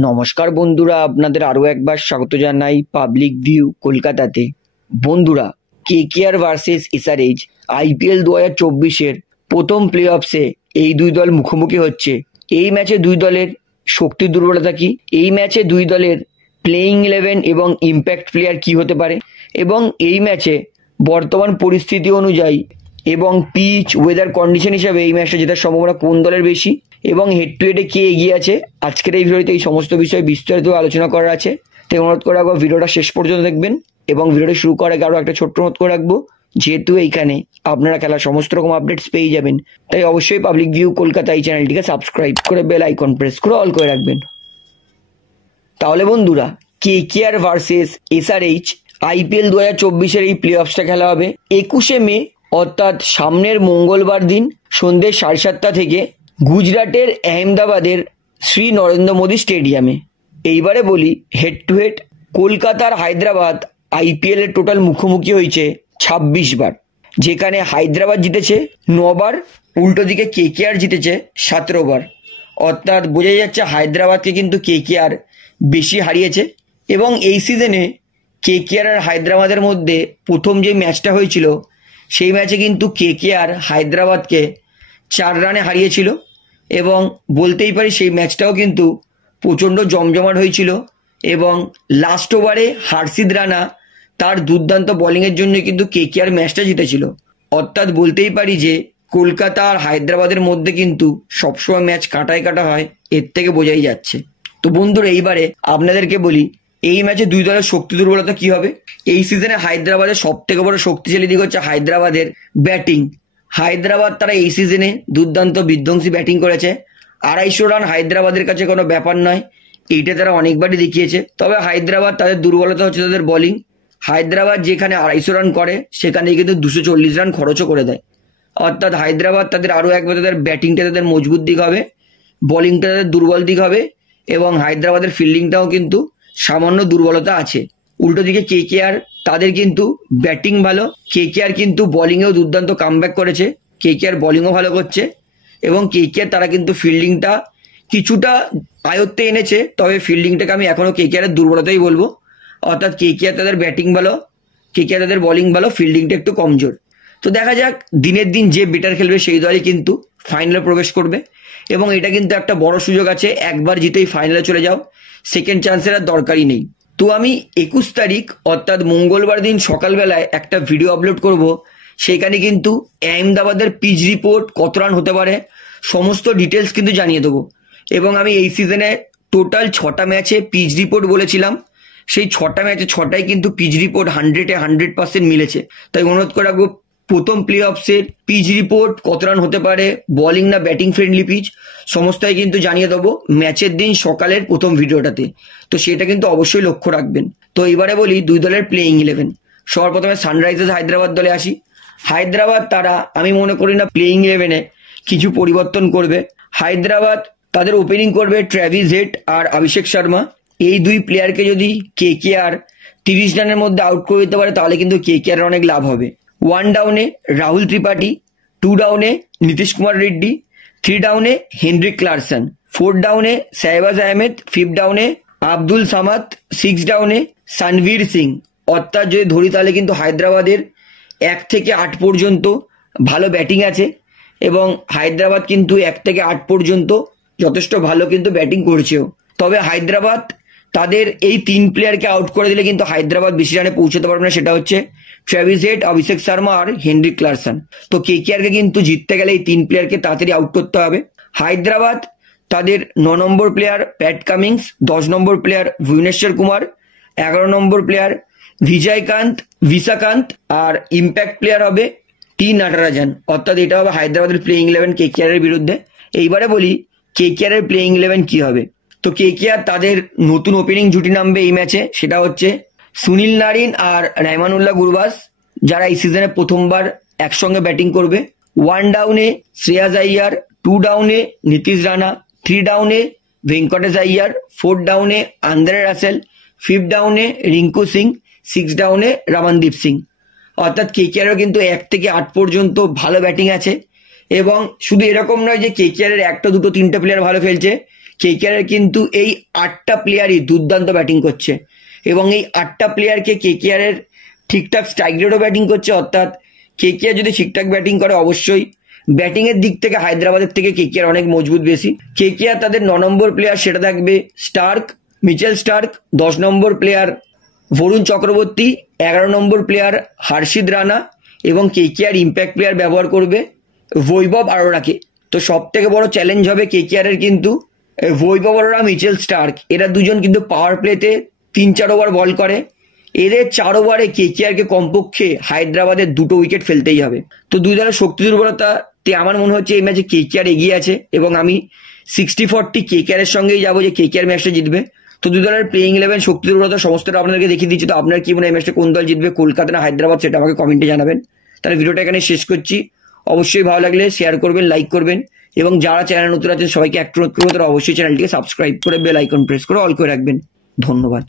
নমস্কার বন্ধুরা, আপনাদের আরো একবার স্বাগত জানাই পাবলিক ভিউ কলকাতাতে। বন্ধুরা, কেকেআর ভার্সেস এসআরএইচ আইপিএল 2024-এর প্রথম প্লে অফসে এই দুই দল মুখোমুখি হচ্ছে। এই ম্যাচে দুই দলের শক্তি দুর্বলতা কি, এই ম্যাচে দুই দলের প্লেইং 11 এবং ইম্প্যাক্ট প্লেয়ার কি হতে পারে, এবং এই ম্যাচে বর্তমান পরিস্থিতি অনুযায়ী এবং পিচ ওয়েদার কন্ডিশন হিসাবে এই ম্যাচটা জেতার সম্ভাবনা কোন দলের বেশি, এবং হেড টু হেডে কে এগিয়ে আছে, আজকের এই ভিডিওতে এই সমস্ত বিষয়ে বিস্তারিত আলোচনা করা আছে। তাই অনুরোধ করে রাখবো ভিডিওটা শেষ পর্যন্ত দেখবেন, এবং ভিডিওটা শুরু করার আগে আরও একটা ছোট্ট অনুরোধ করে রাখবো, যেহেতু এইখানে আপনারা খেলার সমস্ত রকম আপডেটস পেয়ে যাবেন, তাই অবশ্যই পাবলিক ভিউ কলকাতা এই চ্যানেলটিকে সাবস্ক্রাইব করে বেল আইকন প্রেস করে অল করে রাখবেন। তাহলে বন্ধুরা, কেকেআর ভার্সেস এসআরএইচ আইপিএল 2024-এর এই প্লে অফসটা খেলা হবে 21শে মে, অর্থাৎ সামনের মঙ্গলবার দিন সন্ধ্যে 7:30 থেকে গুজরাটের আহমেদাবাদের শ্রী নরেন্দ্র মোদী স্টেডিয়ামে। এইবারে বলি, হেড টু হেড কলকাতার হায়দ্রাবাদ আইপিএল এর টোটাল মুখোমুখি হয়েছে 26 বার, যেখানে হায়দ্রাবাদ জিতেছে 9 বার, উল্টো দিকে কেকেআর জিতেছে 17 বার। অর্থাৎ বোঝা যাচ্ছে হায়দ্রাবাদকে কিন্তু কেকেআর বেশি হারিয়েছে। এবং এই সিজনে কেকেআর আর হায়দ্রাবাদের মধ্যে প্রথম যে ম্যাচটা হয়েছিল, সেই ম্যাচে কিন্তু কেকেআর হায়দ্রাবাদকে 4 রানে হারিয়েছিল, এবং বলতেই পারি সেই ম্যাচটাও কিন্তু প্রচণ্ড জমজমাট হয়েছিল। এবং লাস্ট ওভারে হার্ষিদ রানা তার দুর্দান্ত বোলিংয়ের জন্য কিন্তু কেকেআর ম্যাচটা জিতেছিল। অর্থাৎ বলতেই পারি যে কলকাতা আর হায়দ্রাবাদের মধ্যে কিন্তু সবসময় ম্যাচ কাটায় কাটা হয়, এর থেকে বোঝাই যাচ্ছে। তো বন্ধুরা, এইবারে আপনাদেরকে বলি এই ম্যাচে দুই দলের শক্তি দুর্বলতা কি হবে। এই সিজনে হায়দ্রাবাদের সব থেকে বড় শক্তিশালী দিক হচ্ছে হায়দ্রাবাদের ব্যাটিং। হায়দ্রাবাদ তারা এই সিজনে দুর্দান্ত বিধ্বংসী ব্যাটিং করেছে। 250 রান হায়দ্রাবাদের কাছে কোনো ব্যাপার নয়, এইটা তারা অনেকবারই দেখিয়েছে। তবে হায়দ্রাবাদ তাদের দুর্বলতা হচ্ছে তাদের বোলিং। হায়দ্রাবাদ যেখানে 250 রান করে, সেখানে কিন্তু 240 রান খরচও করে দেয়। অর্থাৎ হায়দ্রাবাদ তাদের আরও একবার তাদের ব্যাটিংটা তাদের মজবুত দিক হবে, বোলিংটা তাদের দুর্বল দিক হবে, এবং হায়দ্রাবাদের ফিল্ডিংটাও কিন্তু সামান্য দুর্বলতা আছে। উল্টো দিকে কেকেআর তাদের কিন্তু ব্যাটিং ভালো, কেকেআর কিন্তু বোলিংয়েও দুর্দান্ত কামব্যাক করেছে, কেকেআর বোলিংও ভালো করছে, এবং কেকেআর তারা কিন্তু ফিল্ডিংটা কিছুটা আয়ত্তে এনেছে। তবে ফিল্ডিংটাকে আমি এখনও কেকেআরের দুর্বলতাই বলবো। অর্থাৎ কেকেআর তাদের ব্যাটিং ভালো, কেকেআর তাদের বোলিং ভালো, ফিল্ডিংটা একটু কমজোর। তো দেখা যাক, দিনের দিন যে বেটার খেলবে সেই দলই কিন্তু ফাইনালে প্রবেশ করবে, এবং এটা কিন্তু একটা বড় সুযোগ আছে। একবার জিতেই ফাইনালে চলে যাও, সেকেন্ড চান্সের আর দরকারই নেই। তো আমি 21 তারিখ অর্থাৎ মঙ্গলবার দিন সকালবেলায় একটা ভিডিও আপলোড করব, সেখানে কিন্তু আহমেদাবাদের পিচ রিপোর্ট, কত রান হতে পারে, সমস্ত ডিটেলস কিন্তু জানিয়ে দেবো। এবং আমি এই সিজনে টোটাল 6টা ম্যাচে পিচ রিপোর্ট বলেছিলাম, সেই 6টা ম্যাচে 6টাই কিন্তু পিচ রিপোর্ট 100% মিলেছে। তাই অনুরোধ করে রাখবো, প্রথম প্লে অফসের পিচ রিপোর্ট, কত রান হতে পারে, বোলিং না ব্যাটিং ফ্রেন্ডলি পিচ, সমস্তই কিন্তু জানিয়ে দেবো ম্যাচের দিন সকালের প্রথম ভিডিওটাতে। তো সেটা কিন্তু অবশ্যই লক্ষ্য রাখবেন। তো এবারে বলি দুই দলের প্লেইং 11। সবার প্রথমে সানরাইজার্স হায়দ্রাবাদ দলে আসি। হায়দ্রাবাদ তারা, আমি মনে করি না প্লেইং 11-এ কিছু পরিবর্তন করবে। হায়দ্রাবাদ তাদের ওপেনিং করবে ট্র্যাভিস হেড আর অভিষেক শর্মা। এই দুই প্লেয়ারকে যদি কেকেআর 30 রানের মধ্যে আউট করে দিতে পারে, তাহলে কিন্তু কেকেআর অনেক লাভ হবে। 1 ডাউনে রাহুল ত্রিপাঠী, 2 ডাউনে নীতিশ কুমার রেড্ডি, 3 ডাউনে হেনরিক ক্লার্কসন, 4 ডাউনে শাহবাজ আহমেদ, 5 ডাউনে আব্দুল সামাদ, 6 ডাউনে সানভীর সিং। অর্থাৎ যদি ধরি তাহলে কিন্তু হায়দ্রাবাদের 1 থেকে 8 পর্যন্ত ভালো ব্যাটিং আছে, এবং হায়দ্রাবাদ কিন্তু 1 থেকে 8 পর্যন্ত যথেষ্ট ভালো কিন্তু ব্যাটিং করছেও। তবে হায়দ্রাবাদ তাদের এই 3 প্লেয়ারকে আউট করে দিলে কিন্তু হায়দ্রাবাদ বেশি রানে পৌঁছতে পারবে না, সেটা হচ্ছে ট্র্যাভিস হেড, অভিষেক শর্মা আর হেনরিক ক্লার্কসন। তো কেকেআরকে কিন্তু জিততে গেলে এই 3 প্লেয়ারকে তাড়াতাড়ি আউট করতে হবে। হায়দ্রাবাদ তাদের 9 নম্বর প্লেয়ার প্যাট কামিংস, 10 নম্বর প্লেয়ার ভুবনেশ্বর কুমার, 11 নম্বর প্লেয়ার ভিসাকান্ত, আর ইম্প্যাক্ট প্লেয়ার হবে টি নাটারাজন। অর্থাৎ এটা হবে হায়দ্রাবাদের প্লেইং 11 কেকেআর এর বিরুদ্ধে। এইবারে বলি কেকেআর এর প্লেইং 11 কি হবে। তো কেকেআর তাদের নতুন ওপেনিং জুটি নামবে এই ম্যাচে, সেটা হচ্ছে সুনীল নারিন আর রাইমানুল্লাহ গুরবাজ, যারা এই সিজনে প্রথমবার একসঙ্গে ব্যাটিং করবে। 1 ডাউনে শ্রেয়াস আইয়ার, 2 ডাউনে নীতিশ রানা, 3 ডাউনে ভেঙ্কটেশ আইয়ার, 4 ডাউনে আন্দ্রে রাসেল, 5 ডাউনে রিঙ্কু সিং, 6 ডাউনে রমনদীপ সিং। অর্থাৎ কেকেআরও কিন্তু 1 থেকে 8 পর্যন্ত ভালো ব্যাটিং আছে। এবং শুধু এরকম নয় যে কেকেআর এর 1টা 2টো 3টে প্লেয়ার ভালো খেলছে, কেকেআর কিন্তু এই 8টা প্লেয়ারই দুর্দান্ত ব্যাটিং করছে এবং এই 8টা প্লেয়ারকে কেকেআর এর ঠিকঠাক স্ট্রাইক রেটও ব্যাটিং করছে। অর্থাৎ কেকেআর যদি ঠিকঠাক ব্যাটিং করে অবশ্যই ব্যাটিং এর দিক থেকে হায়দ্রাবাদের থেকে কেকেআর অনেক মজবুত বেশি। কেকেআর তাদের 9 নম্বর প্লেয়ার সেটা থাকবে স্টার্ক, মিচেল স্টার্ক, 10 নম্বর প্লেয়ার বরুণ চক্রবর্তী, 11 নম্বর প্লেয়ার হর্ষিত রানা এবং কেকেআর ইম্প্যাক্ট প্লেয়ার ব্যবহার করবে বৈভব আরোরাকে। তো সব থেকে বড় চ্যালেঞ্জ হবে কেকেআর এর কিন্তু বৈভব আরোরা, মিচেল স্টার্ক, এরা দুজন কিন্তু পাওয়ার প্লেতে 3-4 ওভার বল করে। এদের 4 ওভারে কেকেআর কে কমপক্ষে হায়দ্রাবাদের 2টো উইকেট ফেলতেই হবে। তো দুই দলের শক্তি দুর্বলতাতে আমার মনে হচ্ছে এই ম্যাচে কেকেআর এগিয়ে আছে এবং আমি 60-40 কেকেআর এর সঙ্গেই যাবো যে কেকেআর ম্যাচটা জিতবে। তো দুই দলের প্লেইং 11 শক্তি দুর্বলতা সমস্তটা আপনাদেরকে দেখিয়ে দিচ্ছি। তো আপনার কি মনে হয় এই ম্যাচটা কোন দল জিতবে, কলকাতা না হায়দ্রাবাদ, সেটা আমাকে কমেন্টে জানাবেন। তাহলে ভিডিওটা এখানে শেষ করছি। অবশ্যই ভালো লাগলে শেয়ার করবেন, লাইক করবেন এবং যারা চ্যানেল নতুন আছেন সবাইকে একটু অবশ্যই চ্যানেলটিকে সাবস্ক্রাইব করে বেল আইকন প্রেস করে অল করে রাখবেন। ধন্যবাদ।